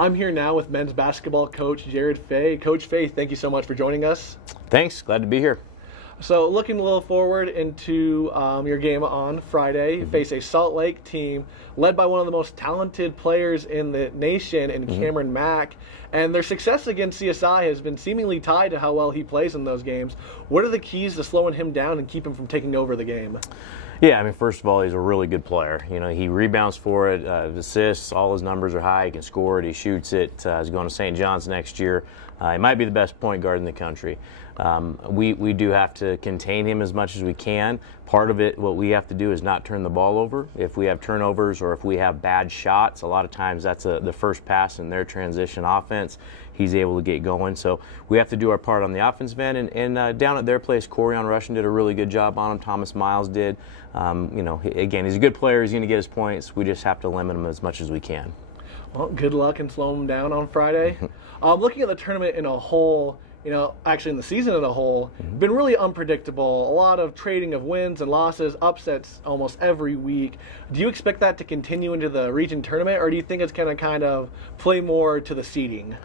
I'm here now with men's basketball coach Jared Phay. Coach Phay, thank you so much for joining us. Thanks, glad to be here. So looking a little forward into your game on Friday, you face a Salt Lake team led by one of the most talented players in the nation in Cameron Mack. And their success against CSI has been seemingly tied to how well he plays in those games. What are the keys to slowing him down and keep him from taking over the game? Yeah, I mean, first of all, he's a really good player. You know, he rebounds for it, assists, all his numbers are high, he can score it, he shoots it. He's going to St. John's next year. He might be the best point guard in the country. We do have to contain him as much as we can. Part of it, what we have to do is not turn the ball over. If we have turnovers or if we have bad shots, a lot of times that's the first pass in their transition offense. He's able to get going. So we have to do our part on the offensive end. And down at their place, Corian Russian did a really good job on him. Thomas Miles did. You know, again, he's a good player. He's going to get his points. We just have to limit him as much as we can. Well, good luck and slow him down on Friday. Looking at the tournament in a whole, you know, actually in the season as a whole, been really unpredictable. A lot of trading of wins and losses, upsets almost every week. Do you expect that to continue into the region tournament, or do you think it's going to kind of play more to the seeding?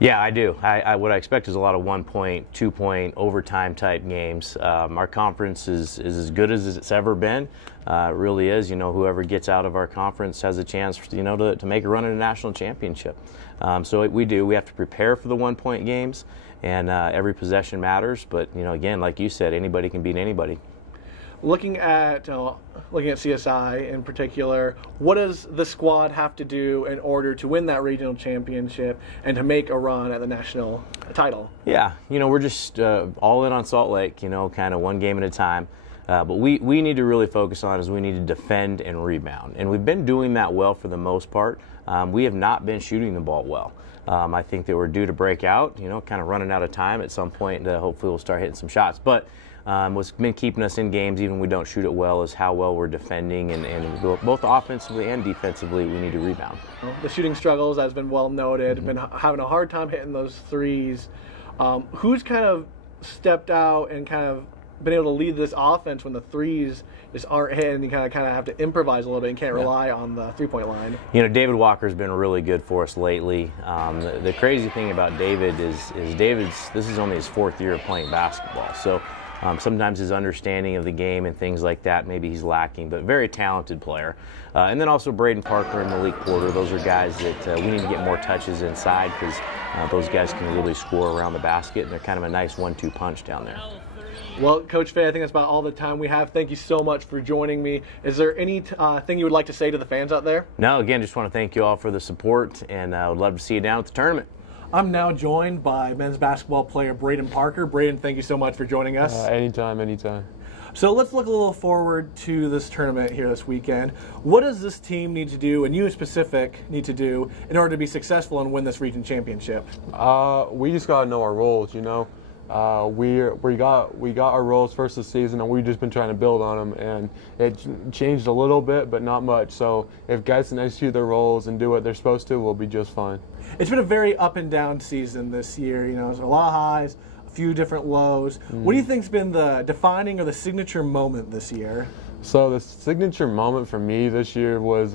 Yeah, I do. What I expect is a lot of 1-point, 2-point, overtime type games. Our conference is as good as it's ever been. It really is. You know, whoever gets out of our conference has a chance, you know, to make a run at a national championship. So we do. We have to prepare for the 1-point games, and every possession matters. But, you know, again, like you said, anybody can beat anybody. Looking at CSI in particular, what does the squad have to do in order to win that regional championship and to make a run at the national title? Yeah, you know, we're just all in on Salt Lake, you know, kind of one game at a time. But we need to really focus on is we need to defend and rebound. And we've been doing that well for the most part. We have not been shooting the ball well. I think that we're due to break out, you know, kind of running out of time at some point. Hopefully we'll start hitting some shots. But what's been keeping us in games, even when we don't shoot it well, is how well we're defending. And both offensively and defensively, we need to rebound. The shooting struggles, as been well noted, been having a hard time hitting those threes. Who's kind of stepped out and kind of been able to lead this offense when the threes just aren't hitting and you kind of have to improvise a little bit and can't rely on the three-point line? You know, David Walker's been really good for us lately. The crazy thing about David is this is only his 4th year of playing basketball. So sometimes his understanding of the game and things like that, maybe he's lacking, but very talented player. And then also Braden Parker and Malik Porter. Those are guys that we need to get more touches inside because those guys can really score around the basket, and they're kind of a nice 1-2 punch down there. Well, Coach Phay, I think that's about all the time we have. Thank you so much for joining me. Is there any thing you would like to say to the fans out there? No, again, just want to thank you all for the support, and I would love to see you down at the tournament. I'm now joined by men's basketball player Braden Parker. Braden, thank you so much for joining us. Anytime, anytime. So let's look a little forward to this tournament here this weekend. What does this team need to do, and you in specific need to do, in order to be successful and win this region championship? We just got to know our roles, you know. We got our roles first this season, and we've just been trying to build on them, and it changed a little bit, but not much. So if guys can execute their roles and do what they're supposed to, we'll be just fine. It's been a very up and down season this year. You know, there's a lot of highs, a few different lows. What do you think's been the defining or the signature moment this year? So the signature moment for me this year was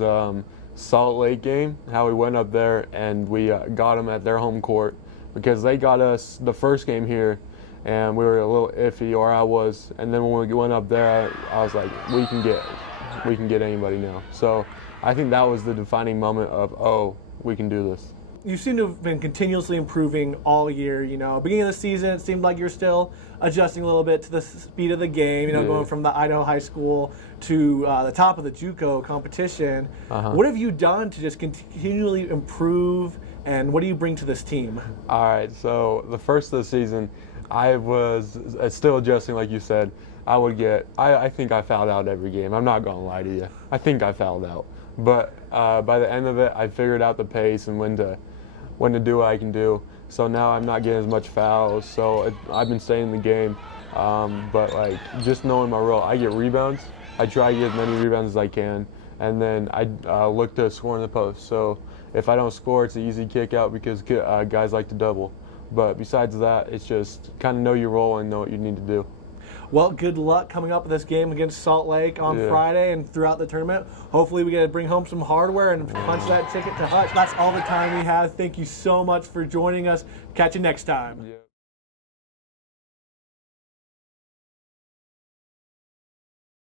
Salt Lake game. How we went up there and we got them at their home court, because they got us the first game here, and we were a little iffy, or I was. And then when we went up there, I was like, we can get anybody now. So I think that was the defining moment of, oh, we can do this. You seem to have been continuously improving all year. You know, beginning of the season, it seemed like you're still adjusting a little bit to the speed of the game. You know, going from the Idaho high school to the top of the JUCO competition. What have you done to just continually improve, and what do you bring to this team? All right, so the first of the season, I was still adjusting, like you said. I think I fouled out every game. I'm not going to lie to you. I think I fouled out. But by the end of it, I figured out the pace and when to do what I can do. So now I'm not getting as much fouls. So I've been staying in the game. But like just knowing my role, I get rebounds. I try to get as many rebounds as I can, and then I look to score in the post. So if I don't score, it's an easy kick out because guys like to double. But besides that, it's just kind of know your role and know what you need to do. Well, good luck coming up with this game against Salt Lake on Friday and throughout the tournament. Hopefully we get to bring home some hardware and punch that ticket to Hutch. That's all the time we have. Thank you so much for joining us. Catch you next time. Yeah.